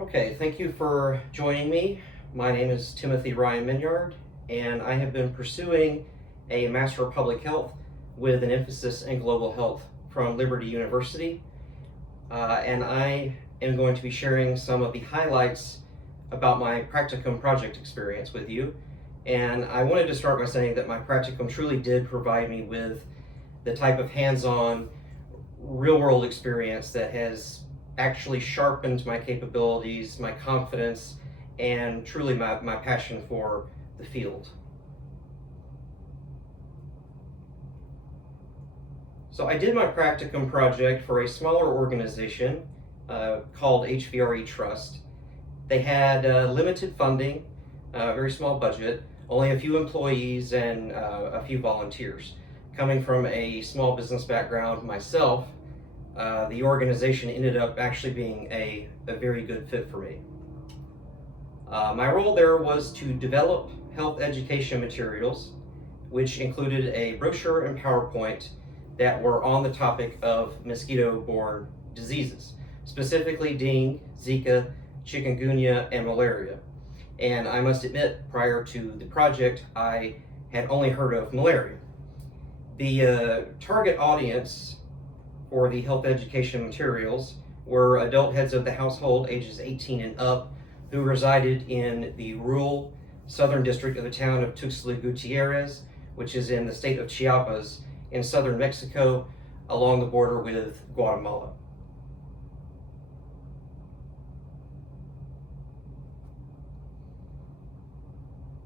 Okay, thank you for joining me. My name is Timothy Ryan Minyard, and I have been pursuing a Master of Public Health with an emphasis in global health from Liberty University. And I am going to be sharing some of the highlights about my Practicum project experience with you. And I wanted to start by saying that my Practicum truly did provide me with the type of hands-on, real-world experience that has actually sharpened my capabilities, my confidence, and truly my passion for the field. So I did my Practicum project for a smaller organization called HVRE Trust. They had limited funding, a very small budget, only a few employees and a few volunteers. Coming from a small business background myself, the organization ended up actually being a very good fit for me. My role there was to develop health education materials, which included a brochure and PowerPoint that were on the topic of mosquito-borne diseases, specifically dengue, Zika, chikungunya, and malaria. And I must admit, prior to the project, I had only heard of malaria. The target audience for the health education materials were adult heads of the household ages 18 and up who resided in the rural southern district of the town of Tuxtla Gutierrez, which is in the state of Chiapas in southern Mexico along the border with Guatemala.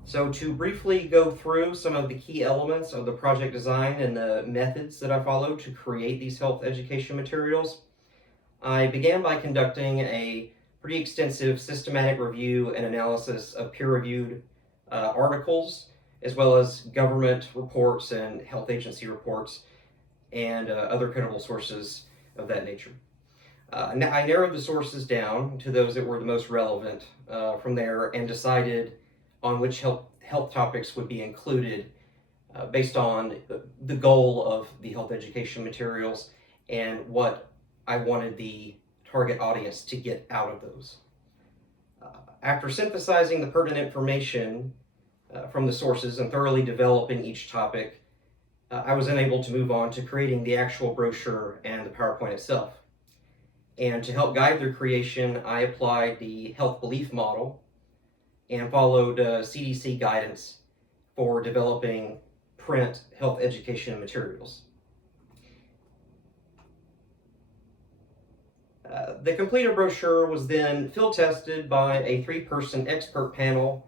So to briefly go through some of the key elements of the project design and the methods that I followed to create these health education materials, I began by conducting a pretty extensive systematic review and analysis of peer-reviewed articles, as well as government reports and health agency reports and other credible sources of that nature. I narrowed the sources down to those that were the most relevant from there and decided on which health topics would be included based on the goal of the health education materials and what I wanted the target audience to get out of those. After synthesizing the pertinent information from the sources and thoroughly developing each topic, I was then able to move on to creating the actual brochure and the PowerPoint itself. And to help guide their creation, I applied the health belief model and followed CDC guidance for developing print health education materials. The completed brochure was then field tested by a 3-person expert panel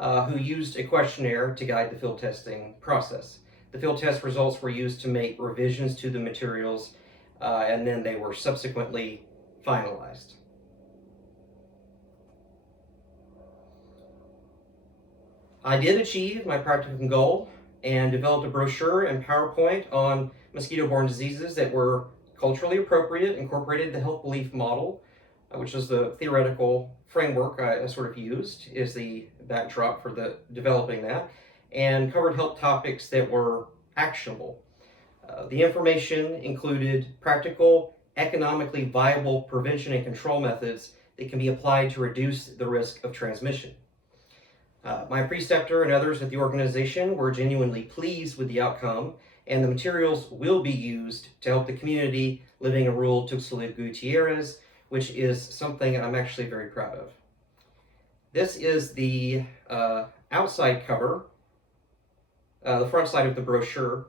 who used a questionnaire to guide the field testing process. The field test results were used to make revisions to the materials and then they were subsequently finalized. I did achieve my practicum goal and developed a brochure and PowerPoint on mosquito-borne diseases that were culturally appropriate, incorporated the health belief model, which is the theoretical framework I sort of used as the backdrop for developing that, and covered health topics that were actionable. The information included practical, economically viable prevention and control methods that can be applied to reduce the risk of transmission. My preceptor and others at the organization were genuinely pleased with the outcome, and the materials will be used to help the community living in rural Tuxtla Gutierrez, which is something I'm actually very proud of. This is the outside cover, the front side of the brochure,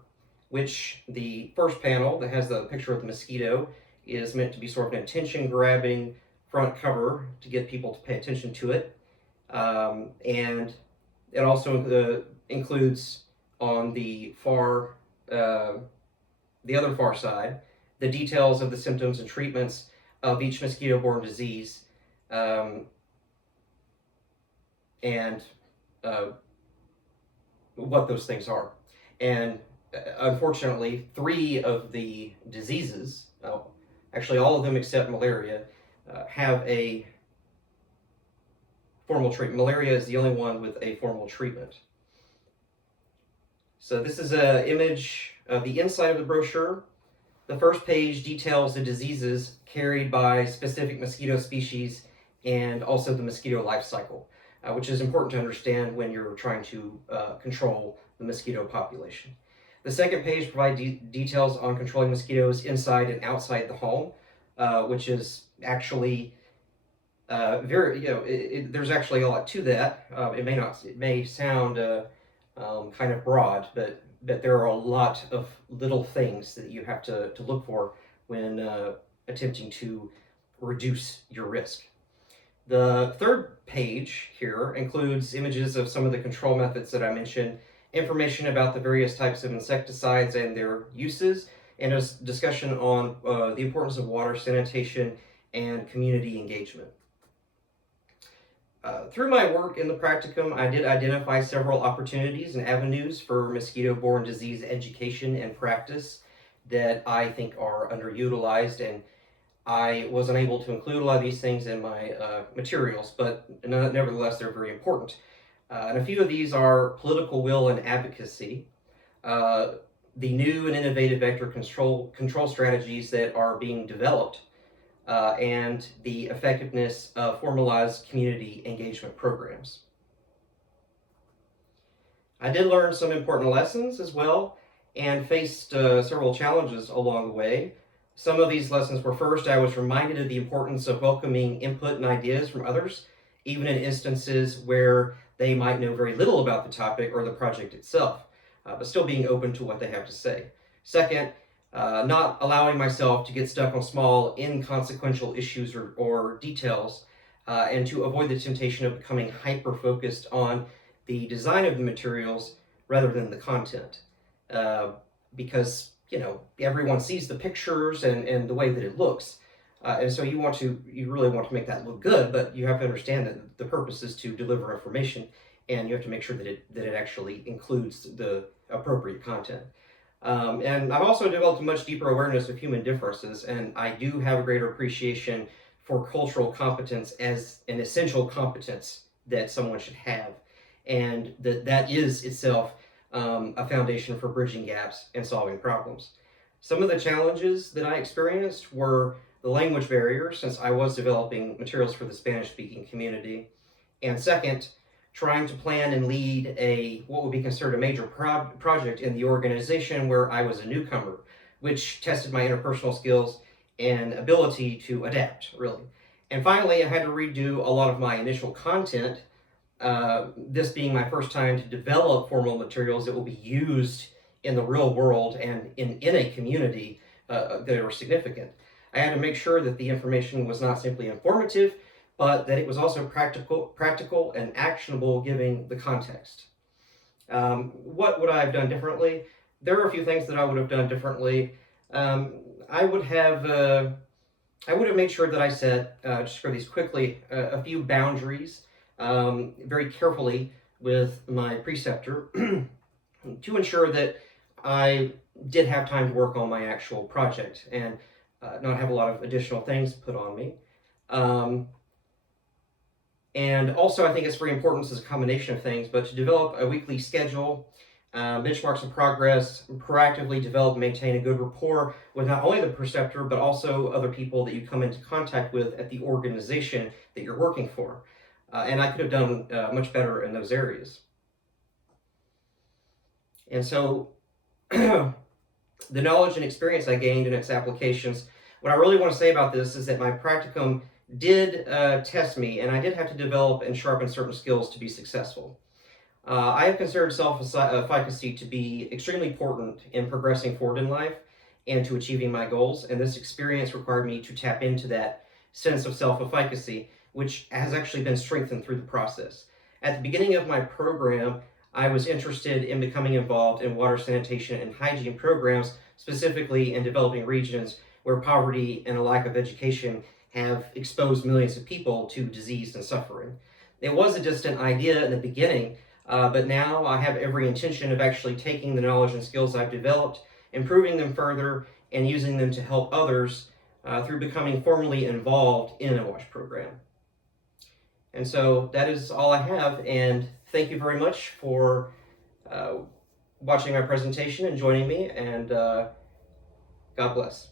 which the first panel that has the picture of the mosquito is meant to be sort of an attention-grabbing front cover to get people to pay attention to it. And it also includes on the other far side, the details of the symptoms and treatments of each mosquito-borne disease, and what those things are. And unfortunately, 3 of the diseases, actually all of them except malaria, have a formal treatment. Malaria is the only one with a formal treatment. So this is an image of the inside of the brochure. The first page details the diseases carried by specific mosquito species and also the mosquito life cycle, which is important to understand when you're trying to control the mosquito population. The second page provides details on controlling mosquitoes inside and outside the home, which is actually very, there's actually a lot to that. It may sound kind of broad, but there are a lot of little things that you have to look for when attempting to reduce your risk. The third page here includes images of some of the control methods that I mentioned, information about the various types of insecticides and their uses, and a discussion on the importance of water sanitation and community engagement. Through my work in the practicum, I did identify several opportunities and avenues for mosquito-borne disease education and practice that I think are underutilized, and I was unable to include a lot of these things in my materials, but nevertheless, they're very important. And a few of these are political will and advocacy, the new and innovative vector control strategies that are being developed, and the effectiveness of formalized community engagement programs. I did learn some important lessons as well and faced several challenges along the way. Some of these lessons were: first, I was reminded of the importance of welcoming input and ideas from others, even in instances where they might know very little about the topic or the project itself, but still being open to what they have to say. Second, not allowing myself to get stuck on small, inconsequential issues or details, and to avoid the temptation of becoming hyper-focused on the design of the materials rather than the content. Because, everyone sees the pictures and the way that it looks. And so you really want to make that look good, but you have to understand that the purpose is to deliver information, and you have to make sure that it actually includes the appropriate content. And I've also developed a much deeper awareness of human differences, and I do have a greater appreciation for cultural competence as an essential competence that someone should have, and that is itself a foundation for bridging gaps and solving problems. Some of the challenges that I experienced were the language barrier, since I was developing materials for the Spanish-speaking community, and second, trying to plan and lead what would be considered a major project in the organization where I was a newcomer, which tested my interpersonal skills and ability to adapt, really. And finally, I had to redo a lot of my initial content, this being my first time to develop formal materials that will be used in the real world and in a community that are significant. I had to make sure that the information was not simply informative, but that it was also practical and actionable given the context. What would I have done differently? There are a few things that I would have done differently. I would have made sure that I set, just for these quickly, a few boundaries very carefully with my preceptor to ensure that I did have time to work on my actual project and not have a lot of additional things put on me. And also, I think it's very important as a combination of things, but to develop a weekly schedule, benchmarks of progress, proactively develop and maintain a good rapport with not only the preceptor, but also other people that you come into contact with at the organization that you're working for. And I could have done much better in those areas. And so, the knowledge and experience I gained in its applications, what I really want to say about this is that my practicum did test me, and I did have to develop and sharpen certain skills to be successful. I have considered self-efficacy to be extremely important in progressing forward in life and to achieving my goals, and this experience required me to tap into that sense of self-efficacy, which has actually been strengthened through the process. At the beginning of my program, I was interested in becoming involved in water sanitation and hygiene programs, specifically in developing regions where poverty and a lack of education have exposed millions of people to disease and suffering. It was a distant idea in the beginning, but now I have every intention of actually taking the knowledge and skills I've developed, improving them further, and using them to help others through becoming formally involved in a WASH program. And so that is all I have, and thank you very much for watching my presentation and joining me, and God bless.